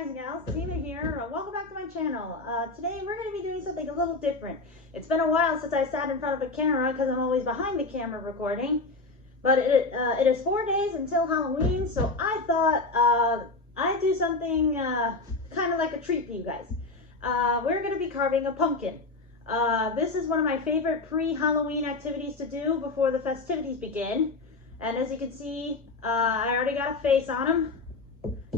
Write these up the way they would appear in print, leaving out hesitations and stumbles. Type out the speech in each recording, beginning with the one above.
guys and gals, Tina here. Welcome back to my channel. Today we're going to be doing something a little different. It's been a while since I sat in front of a camera because I'm always behind the camera recording. But it is 4 days until Halloween, so I thought I'd do something kind of like a treat for you guys. We're going to be carving a pumpkin. This is one of my favorite pre-Halloween activities to do before the festivities begin. And as you can see, I already got a face on him.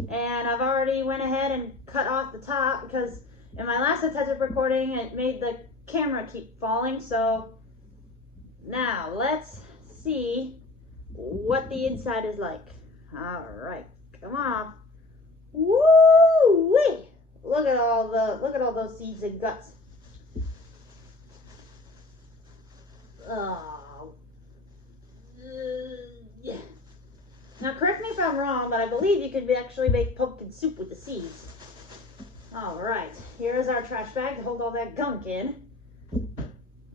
And I've already went ahead and cut off the top because in my last attempt recording, it made the camera keep falling. So now let's see what the inside is like. All right, come on. Woo-wee! Look at all those seeds and guts. Oh, yeah. Now, correct me if I'm wrong, but I believe you could actually make pumpkin soup with the seeds. All right, here's our trash bag to hold all that gunk in.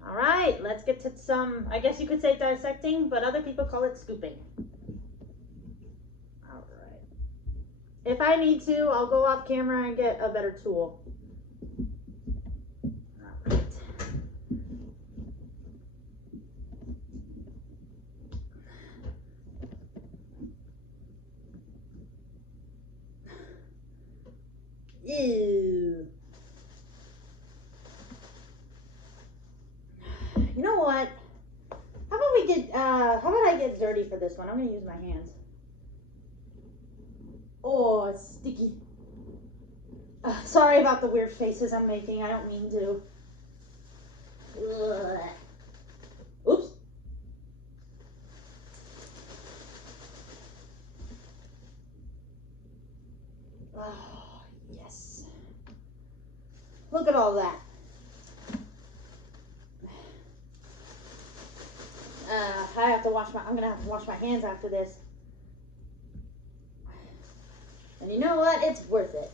All right, let's get to some, I guess you could say dissecting, but other people call it scooping. All right. If I need to, I'll go off camera and get a better tool. All right. Ew. You know what? How about I get dirty for this one? I'm gonna use my hands. Oh, it's sticky. Sorry about the weird faces I'm making. I don't mean to. Ugh. Oops. Oh, yes. Look at all that. I'm gonna have to wash my hands after this. And you know what? It's worth it.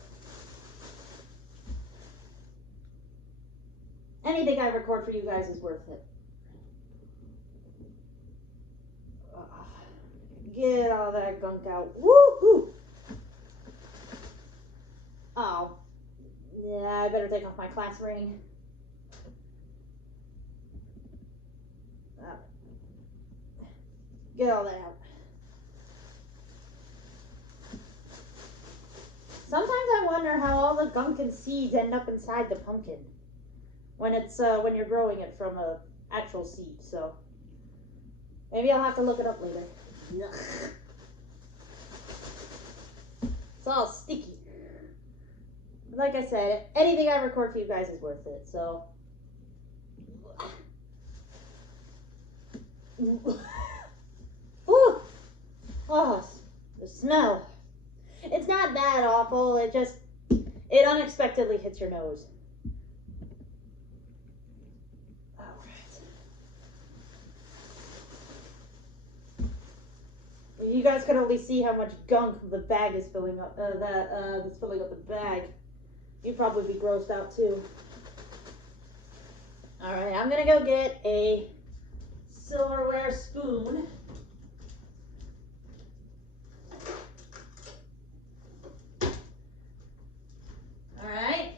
Anything I record for you guys is worth it. Get all that gunk out. Woo-hoo! Oh. Yeah, I better take off my class ring. Get all that out. Sometimes I wonder how all the gunk and seeds end up inside the pumpkin when when you're growing it from a actual seed. So maybe I'll have to look it up later. It's all sticky. Like I said, anything I record for you guys is worth it. So. Ooh. Oh, the smell. It's not that awful. It unexpectedly hits your nose. All right. You guys can only see how much gunk the bag is filling up. That's filling up the bag. You'd probably be grossed out too. All right, I'm gonna go get a silverware spoon. All right.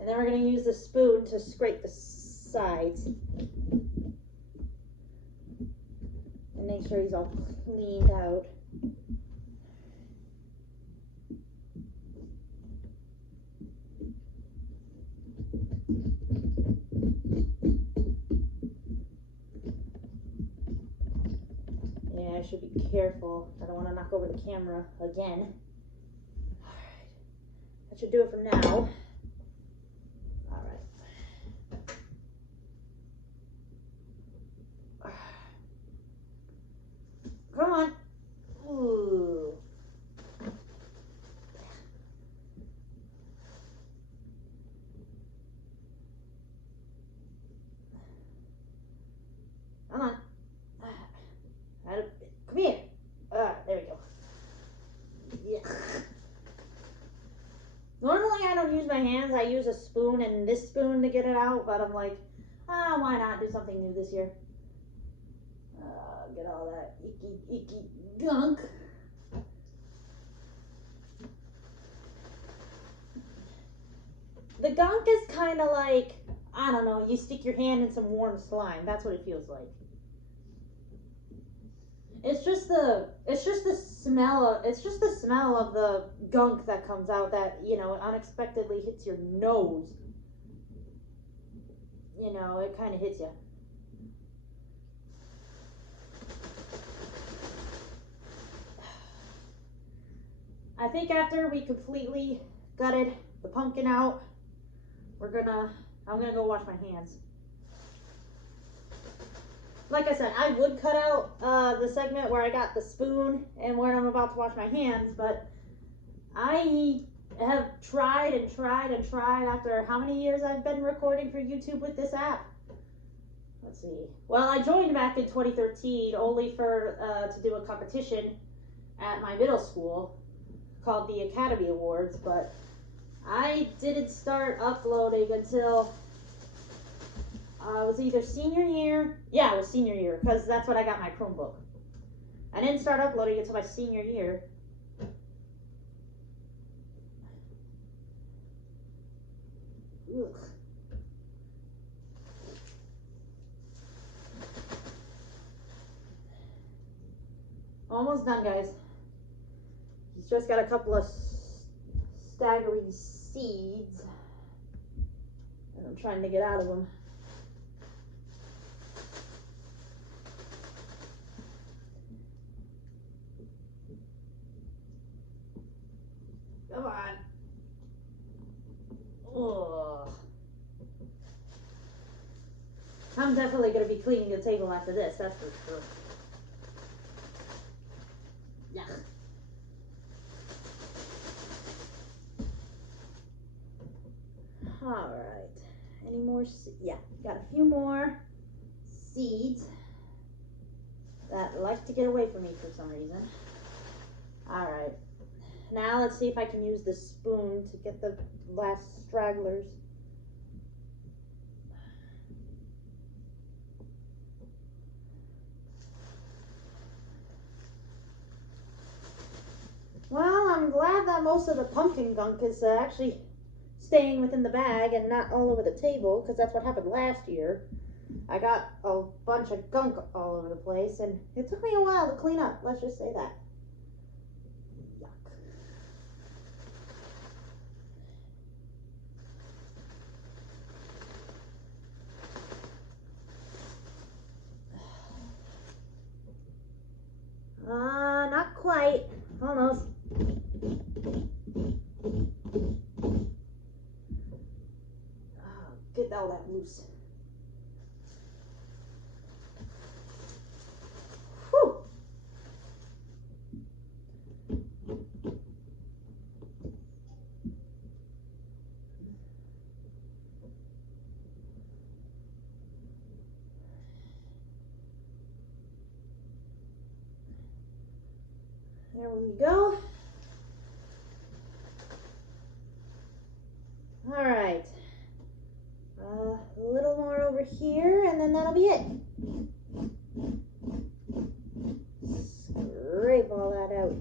And then we're gonna use the spoon to scrape the sides. And make sure he's all cleaned out. Yeah, I should be careful. I don't want to knock over the camera again. All right. That should do it for now. All right. Come on. Ooh. Come on. Come here. There we go. Yeah. Normally I don't use my hands. I use a spoon and this spoon to get it out, but I'm like, why not do something new this year? Get all that icky gunk. gunk is kind of like, I don't know, you stick your hand in some warm slime. That's what it feels like. It's just the smell of the gunk that comes out that, you know, unexpectedly hits your nose. You know, it kind of hits you. I think after we completely gutted the pumpkin out, I'm gonna go wash my hands. Like I said, I would cut out the segment where I got the spoon and where I'm about to wash my hands, but I have tried and tried and tried after how many years I've been recording for YouTube with this app. Let's see. Well, I joined back in 2013 only for to do a competition at my middle school called the Academy Awards, but I didn't start uploading until it was either senior year. Yeah, it was senior year, because that's when I got my Chromebook. I didn't start uploading until my senior year. Ugh. Almost done, guys. He's just got a couple of staggering seeds, and I'm trying to get out of them. Come on. Ugh. I'm definitely going to be cleaning the table after this, that's for sure. Yeah. All right. Any more? Yeah, got a few more seeds that like to get away from me for some reason. All right. Now let's see if I can use the spoon to get the last stragglers. Well, I'm glad that most of the pumpkin gunk is actually staying within the bag and not all over the table, because that's what happened last year. I got a bunch of gunk all over the place, and it took me a while to clean up, let's just say that. Not quite. Almost. Get all that loose. Whew. There we go. All right. A little more over here, and then that'll be it. Scrape all that out.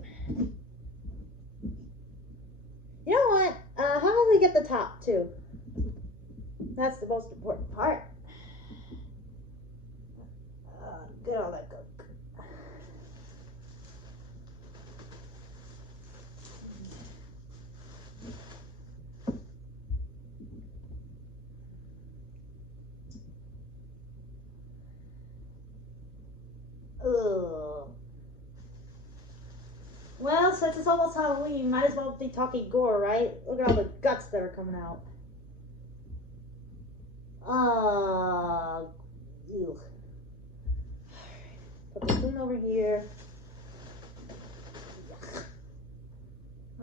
You know what? How about we get the top too? That's the most important part. Get all that gunk. Ugh. Well, since it's almost Halloween, might as well be talking gore, right? Look at all the guts that are coming out. Ew. Put the spoon over here.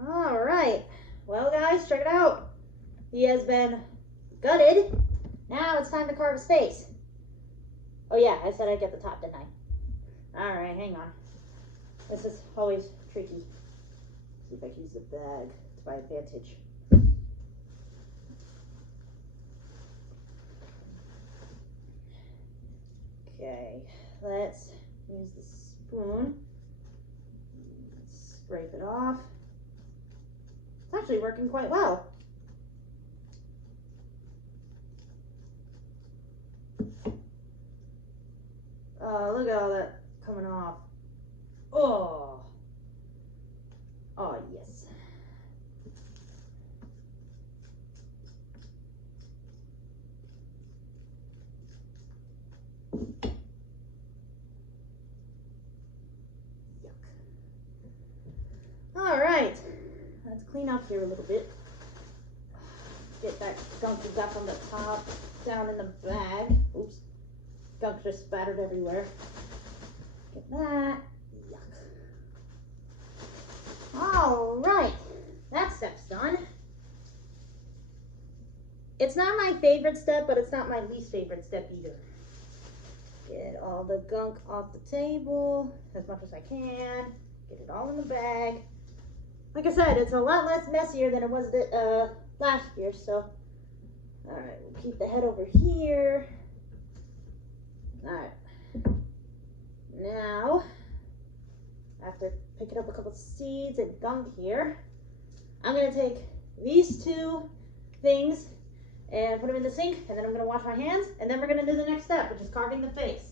All right. Well, guys, check it out. He has been gutted. Now it's time to carve his face. Oh yeah, I said I'd get the top, didn't I? All right, hang on. This is always tricky. See if I can use the bag to my advantage. Okay, let's use the spoon. Scrape it off. It's actually working quite well. Look at all that coming off. Oh. Oh, yes. Yuck. All right. Let's clean up here a little bit. Get that gunk we got from the top down in the bag. Oops. Gunk just spattered everywhere. Get that. Yuck. All right. That step's done. It's not my favorite step, but it's not my least favorite step either. Get all the gunk off the table as much as I can. Get it all in the bag. Like I said, it's a lot less messier than it was last year, so. All right, we'll keep the head over here. All right. Now, after picking up a couple seeds and gunk here, I'm gonna take these two things and put them in the sink, and then I'm gonna wash my hands, and then we're gonna do the next step, which is carving the face.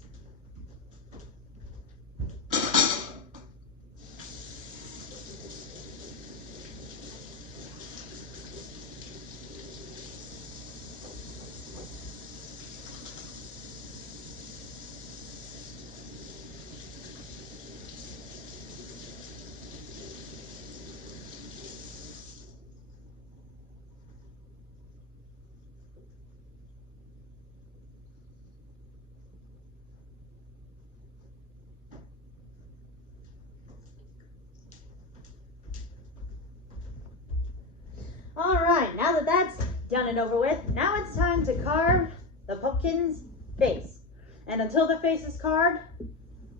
All right, now that that's done and over with, now it's time to carve the pumpkin's face. And until the face is carved,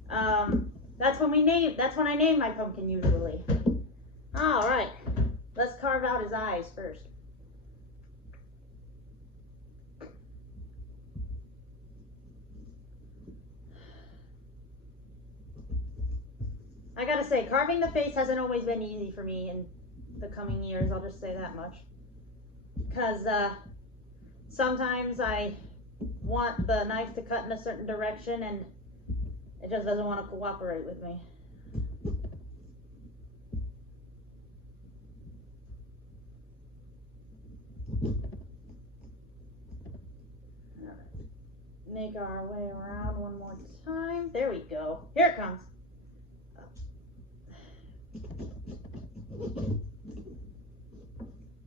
that's when I name my pumpkin usually. All right, let's carve out his eyes first. I gotta say, carving the face hasn't always been easy for me in the coming years, I'll just say that much. Because sometimes I want the knife to cut in a certain direction and it just doesn't want to cooperate with me. All right. Make our way around one more time. There we go. Here it comes.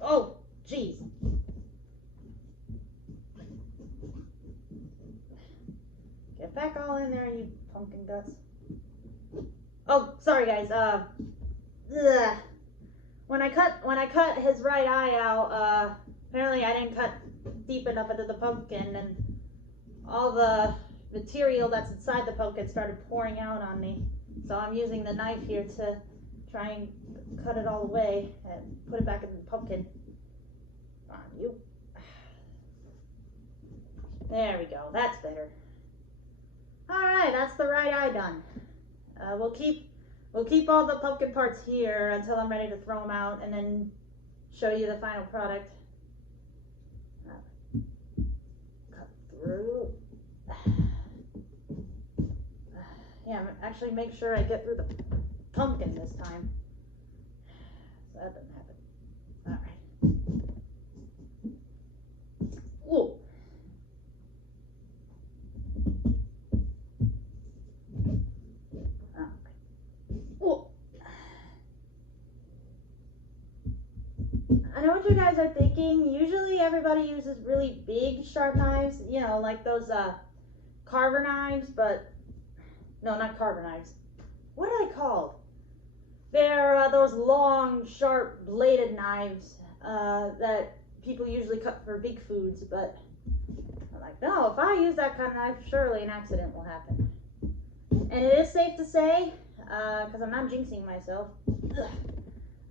Oh, jeez. Get back all in there, you pumpkin guts. Oh, sorry guys. When I cut his right eye out, apparently I didn't cut deep enough into the pumpkin, and all the material that's inside the pumpkin started pouring out on me. So I'm using the knife here to try and cut it all away and put it back in the pumpkin. Come on, you. There we go. That's better. All right, that's the right eye done. We'll keep all the pumpkin parts here until I'm ready to throw them out, and then show you the final product. Cut through. Yeah, actually make sure I get through the pumpkin this time. So that doesn't happen. All right. Ooh. Ooh. I know what you guys are thinking. Usually everybody uses really big sharp knives, you know, like those carver knives, but no, not carver knives. What are they called? They're those long, sharp, bladed knives that people usually cut for big foods, but I'm like, no, if I use that kind of knife, surely an accident will happen. And it is safe to say, because I'm not jinxing myself,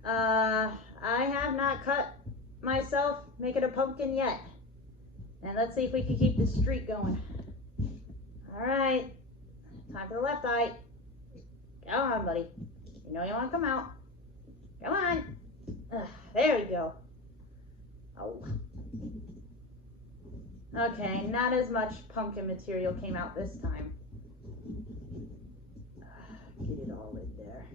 I have not cut myself making a pumpkin yet. And let's see if we can keep this streak going. All right, time for the left eye. Come on, buddy. You know you want to come out. Come on. There we go. Oh. Okay, not as much pumpkin material came out this time. all in there.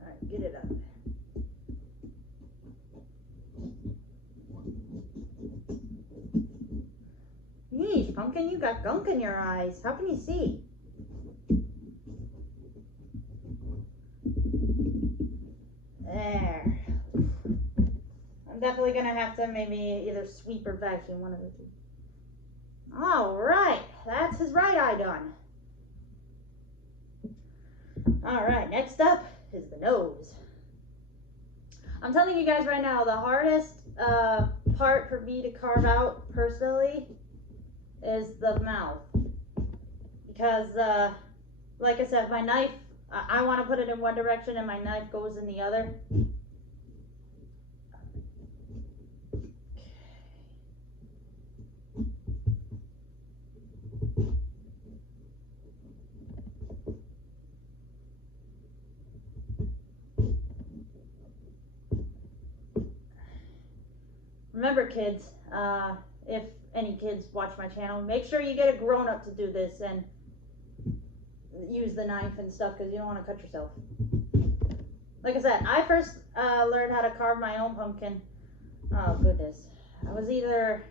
Alright, get it up. Yeesh, Pumpkin, you got gunk in your eyes. How can you see? There. I'm definitely gonna have to maybe either sweep or vacuum, one of the two. Alright, that's his right eye done. Alright, next up is the nose. I'm telling you guys right now, the hardest part for me to carve out personally is the mouth. Because, like I said, my knife, I want to put it in one direction and my knife goes in the other. Remember, kids, if any kids watch my channel, make sure you get a grown-up to do this and use the knife and stuff, because you don't want to cut yourself. Like I said, I first learned how to carve my own pumpkin. Oh, goodness. I was either,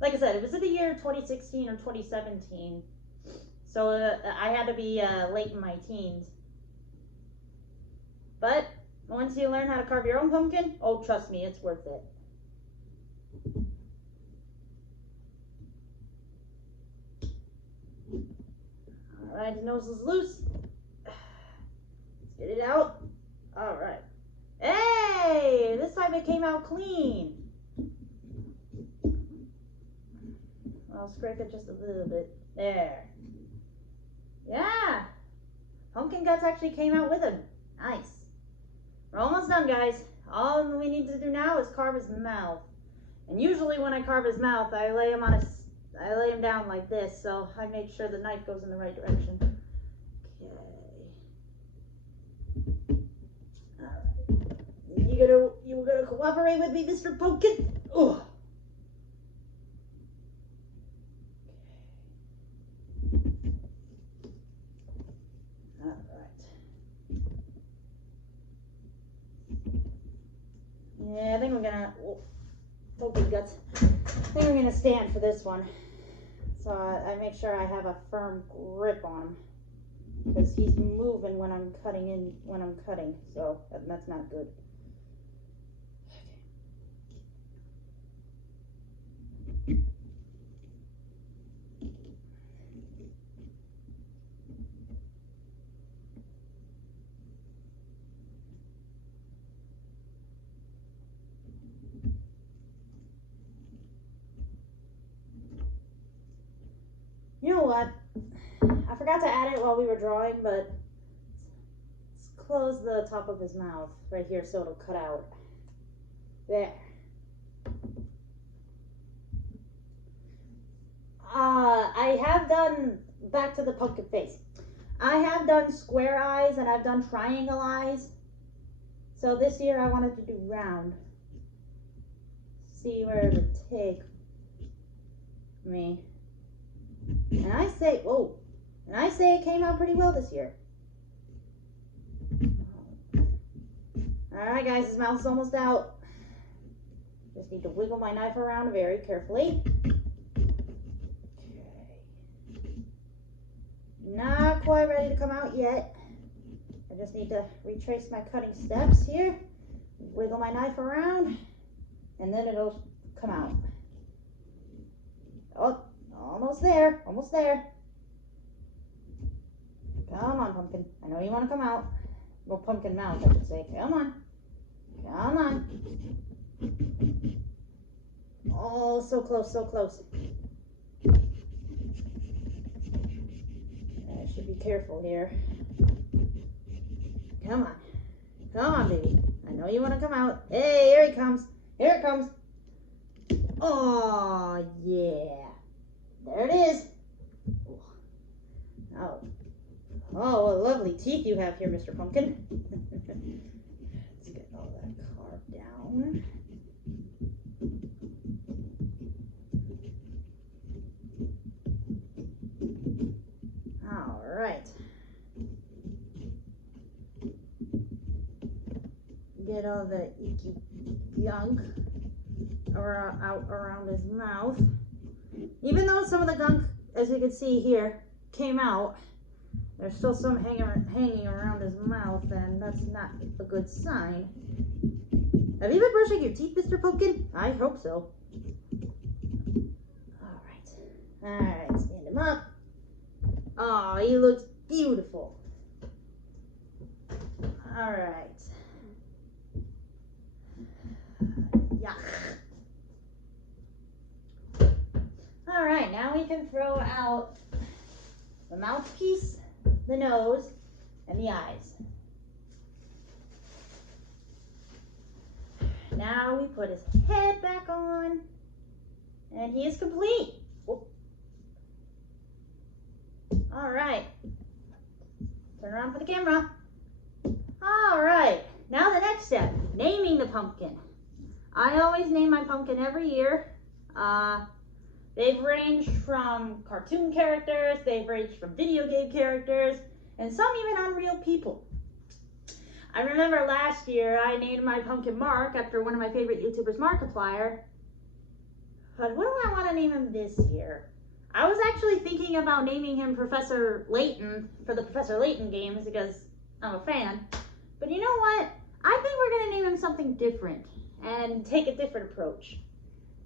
like I said, it was in the year 2016 or 2017. So I had to be late in my teens. But once you learn how to carve your own pumpkin, oh, trust me, it's worth it. Alright, the nose is loose. Let's get it out. Alright. Hey! This time it came out clean. I'll scrape it just a little bit. There. Yeah! Pumpkin guts actually came out with him. Nice. We're almost done, guys. All we need to do now is carve his mouth. And usually when I carve his mouth, I lay him down like this, so I make sure the knife goes in the right direction. Okay. Alright. You gonna cooperate with me, Mr. Pumpkin? Ugh. Yeah, I think we're gonna, pumpkin guts. I think we're gonna stand for this one. So I make sure I have a firm grip on him, because he's moving when I'm cutting, so that's not good. You know what? I forgot to add it while we were drawing, but let's close the top of his mouth right here so it'll cut out. There. I have done, back to the pumpkin face, I have done square eyes and I've done triangle eyes. So this year I wanted to do round. See where it would take me. And I say, whoa, and I say it came out pretty well this year. Alright guys, his mouth's almost out. Just need to wiggle my knife around very carefully. Okay. Not quite ready to come out yet. I just need to retrace my cutting steps here. Wiggle my knife around, and then it'll come out. Oh. Almost there, almost there. Come on, pumpkin. I know you want to come out. Well, pumpkin mouth, I should say. Come on. Come on. Oh, so close, so close. I should be careful here. Come on. Come on, baby. I know you want to come out. Hey, here he comes. Here it comes. Oh, yeah. There it is. Oh, what lovely teeth you have here, Mr. Pumpkin. Let's get all that carved down. All right. Get all the icky gunk out around his mouth. Even though some of the gunk, as you can see here, came out, there's still some hanging around his mouth, and that's not a good sign. Have you been brushing your teeth, Mr. Pumpkin? I hope so. All right, stand him up. Oh, he looks beautiful. All right. Yuck. All right, now we can throw out the mouthpiece, the nose, and the eyes. Now we put his head back on, and he is complete. Whoop. All right, turn around for the camera. All right, now the next step, naming the pumpkin. I always name my pumpkin every year. They've ranged from cartoon characters, they've ranged from video game characters, and some even on real people. I remember last year I named my pumpkin Mark after one of my favorite YouTubers, Markiplier. But what do I want to name him this year? I was actually thinking about naming him Professor Layton for the Professor Layton games because I'm a fan. But you know what? I think we're going to name him something different and take a different approach.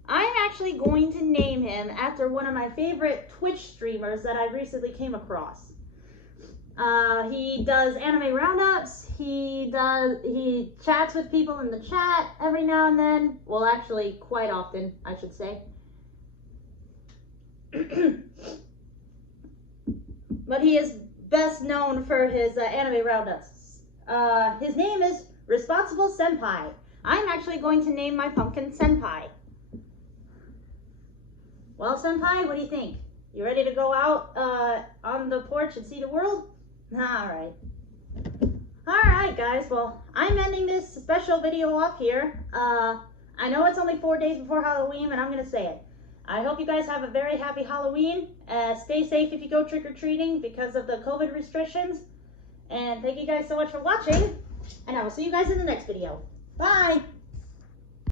I'm actually going to name him after one of my favorite Twitch streamers that I recently came across. He does anime roundups. He chats with people in the chat every now and then. Well, actually, quite often, I should say. But he is best known for his anime roundups. His name is ResponsibleSenpai. I'm actually going to name my pumpkin Senpai. Well, Senpai, what do you think? You ready to go out on the porch and see the world? Alright. Alright, guys. Well, I'm ending this special video off here. I know it's only 4 days before Halloween, but I'm going to say it. I hope you guys have a very happy Halloween. Stay safe if you go trick-or-treating because of the COVID restrictions. And thank you guys so much for watching. And I will see you guys in the next video. Bye!